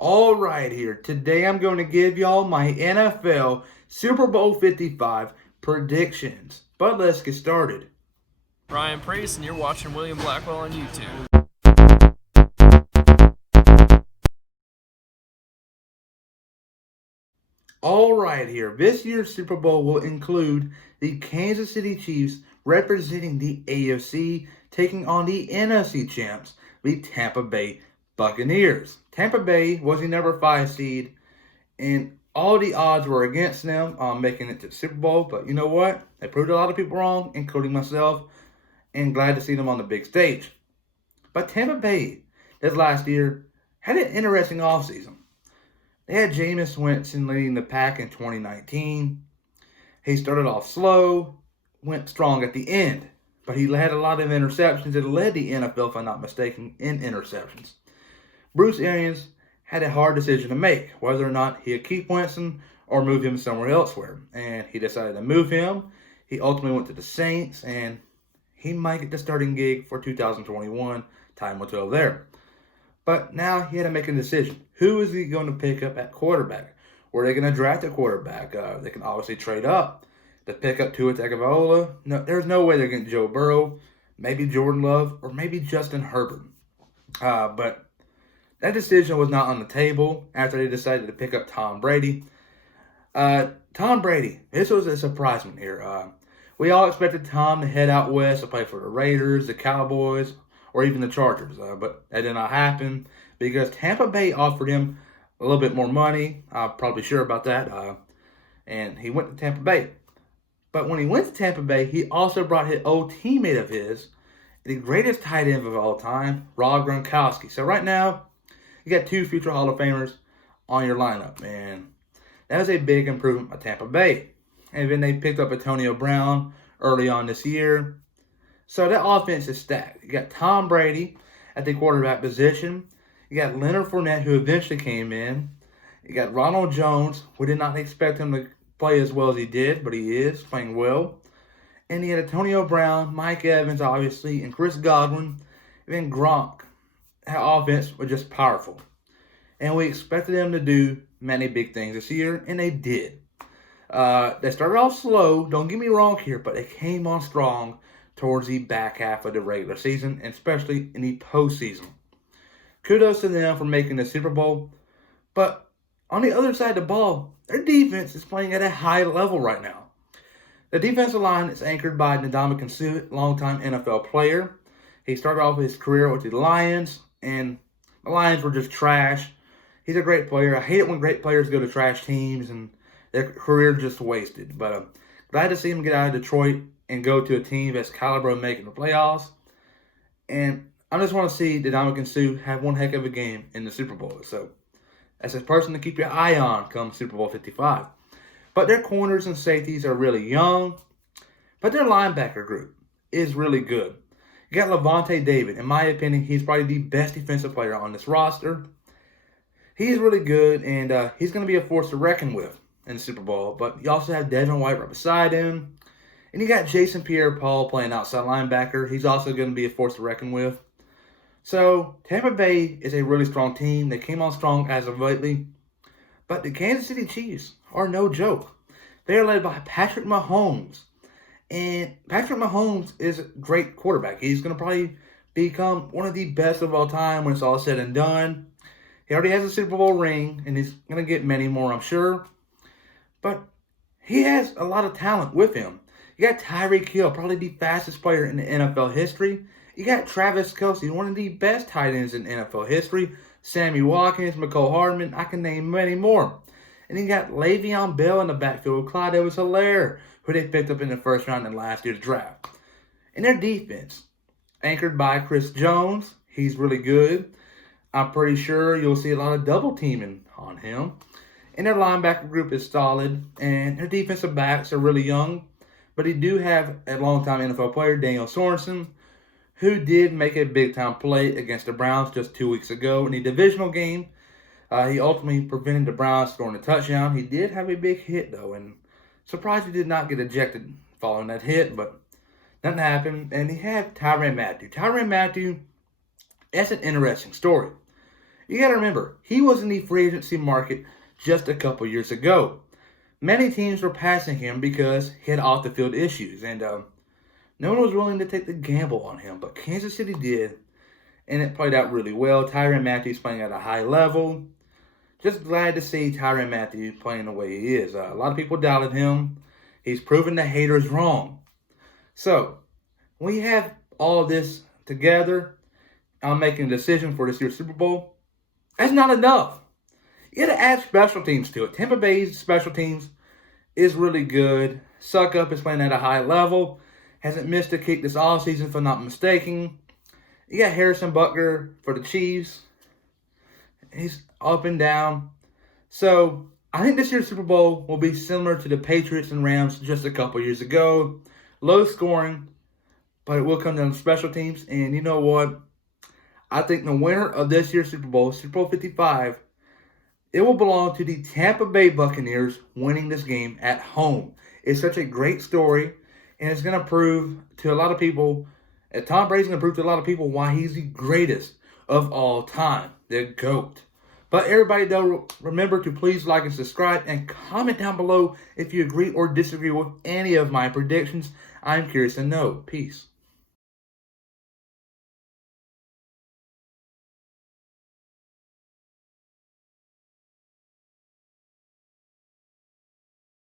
All right, here. Today I'm going to give y'all my NFL Super Bowl 55 predictions. But let's get started. Ryan Priest, and you're watching William Blackwell on YouTube. All right, here. This year's Super Bowl will include the Kansas City Chiefs representing the AFC taking on the NFC champs, the Tampa Bay Buccaneers. Tampa Bay was the number 5 seed, and all the odds were against them making it to the Super Bowl. But you know what? They proved a lot of people wrong, including myself, and glad to see them on the big stage. But Tampa Bay, this last year, had an interesting offseason. They had Jameis Winston leading the pack in 2019. He started off slow, went strong at the end, but he had a lot of interceptions that led the NFL, if I'm not mistaken, in interceptions. Bruce Arians had a hard decision to make, whether or not he'd keep Winston or move him somewhere elsewhere. And he decided to move him. He ultimately went to the Saints, and he might get the starting gig for 2021. Time will tell there. But now he had to make a decision. Who is he going to pick up at quarterback? Were they going to draft a quarterback? They can obviously trade up to pick up Tua Tagovailoa. No, there's no way they're getting Joe Burrow, maybe Jordan Love, or maybe Justin Herbert. But that decision was not on the table after they decided to pick up Tom Brady. Tom Brady, this was a surprise one here. We all expected Tom to head out west to play for the Raiders, the Cowboys, or even the Chargers. But that did not happen because Tampa Bay offered him a little bit more money. I'm probably sure about that. And he went to Tampa Bay. But when he went to Tampa Bay, he also brought his old teammate of his, the greatest tight end of all time, Rob Gronkowski. So right now, you got 2 future Hall of Famers on your lineup, and that was a big improvement by Tampa Bay. And then they picked up Antonio Brown early on this year. So that offense is stacked. You got Tom Brady at the quarterback position. You got Leonard Fournette, who eventually came in. You got Ronald Jones. We did not expect him to play as well as he did, but he is playing well. And you had Antonio Brown, Mike Evans, obviously, and Chris Godwin. And then Gronk. That offense was just powerful. And we expected them to do many big things this year, and they did. They started off slow, don't get me wrong here, but they came on strong towards the back half of the regular season, and especially in the postseason. Kudos to them for making the Super Bowl. But on the other side of the ball, their defense is playing at a high level right now. The defensive line is anchored by Ndamukong Suh, longtime NFL player. He started off his career with the Lions, and the Lions were just trash. He's a great player. I hate it when great players go to trash teams and their career just wasted. But I'm glad to see him get out of Detroit and go to a team that's caliber of making the playoffs. And I just want to see Ndamukong Suh have one heck of a game in the Super Bowl. So that's a person to keep your eye on come Super Bowl 55. But their corners and safeties are really young. But their linebacker group is really good. You got Lavonte David. In my opinion, he's probably the best defensive player on this roster. He's really good, and he's going to be a force to reckon with in the Super Bowl. But you also have Devin White right beside him. And you got Jason Pierre-Paul playing outside linebacker. He's also going to be a force to reckon with. So, Tampa Bay is a really strong team. They came on strong as of lately. But the Kansas City Chiefs are no joke. They are led by Patrick Mahomes. And Patrick Mahomes is a great quarterback. He's going to probably become one of the best of all time when it's all said and done. He already has a Super Bowl ring, and he's going to get many more, I'm sure. But he has a lot of talent with him. You got Tyreek Hill, probably the fastest player in the NFL history. You got Travis Kelce, one of the best tight ends in NFL history. Sammy Watkins, McCole Hardman, I can name many more. And you got Le'Veon Bell in the backfield with Clyde Edwards-Helaire, who they picked up in the first round in last year's draft. And their defense, anchored by Chris Jones, he's really good. I'm pretty sure you'll see a lot of double teaming on him. And their linebacker group is solid, and their defensive backs are really young. But they do have a longtime NFL player, Daniel Sorensen, who did make a big-time play against the Browns just 2 weeks ago in the divisional game. He ultimately prevented the Browns scoring a touchdown. He did have a big hit, though, and surprised he did not get ejected following that hit, but nothing happened. And he had Tyrann Mathieu. Tyrann Mathieu, that's an interesting story. You got to remember, he was in the free agency market just a couple years ago. Many teams were passing him because he had off the field issues, and no one was willing to take the gamble on him. But Kansas City did, and it played out really well. Tyrann Mathieu playing at a high level. Just glad to see Tyrann Mathieu playing the way he is. A lot of people doubted him. He's proven the haters wrong. So, we have all of this together. I'm making a decision for this year's Super Bowl. That's not enough. You got to add special teams to it. Tampa Bay's special teams is really good. Suck Up is playing at a high level. Hasn't missed a kick this offseason, if I'm not mistaken. You got Harrison Butker for the Chiefs. He's up and down. So, I think this year's Super Bowl will be similar to the Patriots and Rams just a couple years ago. Low scoring, but it will come down to special teams. And you know what? I think the winner of this year's Super Bowl, Super Bowl 55, it will belong to the Tampa Bay Buccaneers winning this game at home. It's such a great story, and it's going to prove to a lot of people, and Tom Brady's going to prove to a lot of people why he's the greatest of all time, the GOAT. But everybody, though, remember to please like and subscribe and comment down below if you agree or disagree with any of my predictions. I'm curious to know. Peace.